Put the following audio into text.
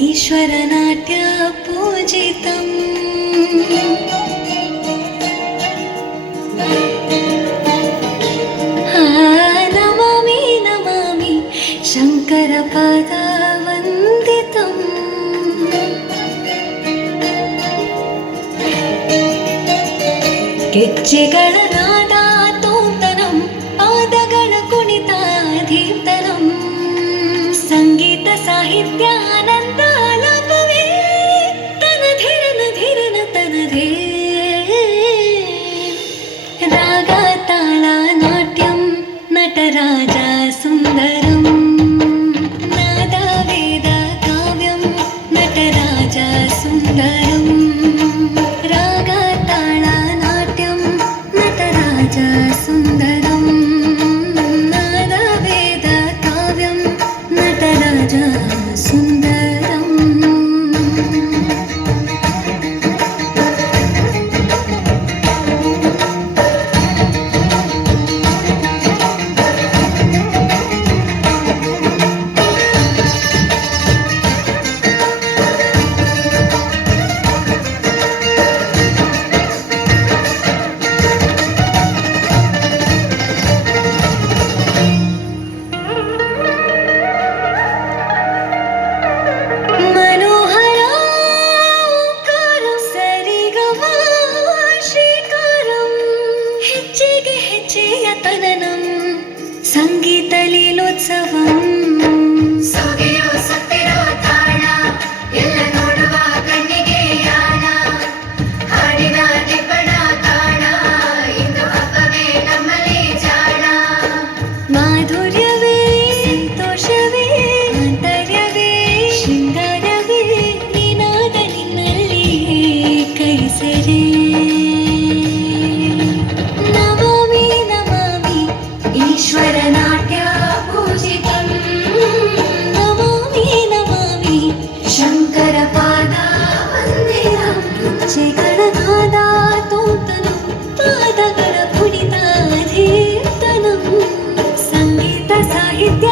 ईश्वरनाट्य पूजितम् नमामि नमामि शङ्करपादवन्दितम् ಗೆಜ್ಜೆಗಳ ನಾದ ತೋಂತನಂ ಪಾದಗಳ ಕುಣಿತಾಧೀರ್ತನಂ ಸಂಗೀತ ಸಾಹಿತ್ಯ ಆನಂದ ಆಲಾಪವೇ ತನಧಿರನ ಧಿರನ ತನಧೇ ರಾಗ ತಾಳ ನಾಟ್ಯಂ ನಟರಾಜ ಸುಂದರಂ ನಾದ ವೇದ ಕಾವ್ಯಂ ನಟರಾಜ ಸುಂದರಂ ರಾಗ ತಾಳ ನಾಟ್ಯಂ ನಟರಾಜ ಸುಂದರಂ ನಾದ ವೇದ ಕಾವ್ಯಂ ನಟರಾಜ ಸುಂದರಂ ತನನಂ ಸಂಗೀತ ಲೀಲೋತ್ಸವಂ ಸೊಗೆಯೋ ಸತ್ತಿರೋ ತಾಣ ಎಲ್ಲ ನೋಡುವ ಕಣ್ಣಿಗೆ ಯಾಣ ಹಾಡಿನ ನಿಬ್ಬಣ ಕಾಣ ಇಂದು ಹಬ್ಬವೇ ನಮ್ಮಲ್ಲಿ ಜಾಣ ಮಾಧುರ್ಯವೇ ಸಂತೋಷವೇ ಆಂತರ್ಯವೇ ಶೃಂಗಾರವೇ ನೀನಾದ ನಿನ್ನಲ್ಲಿ ಕೈ ಸೆರೆ ईश्वरनाट्य पूजितं नमामि नमामि शङ्करपादवन्दितं ಗೆಜ್ಜೆಗಳ ತೋಂತನಂ ಪಾದಗಳ ಕುಣಿತಾಧೀರ್ತನಂ ಸಂಗೀತ ಸಾಹಿತ್ಯ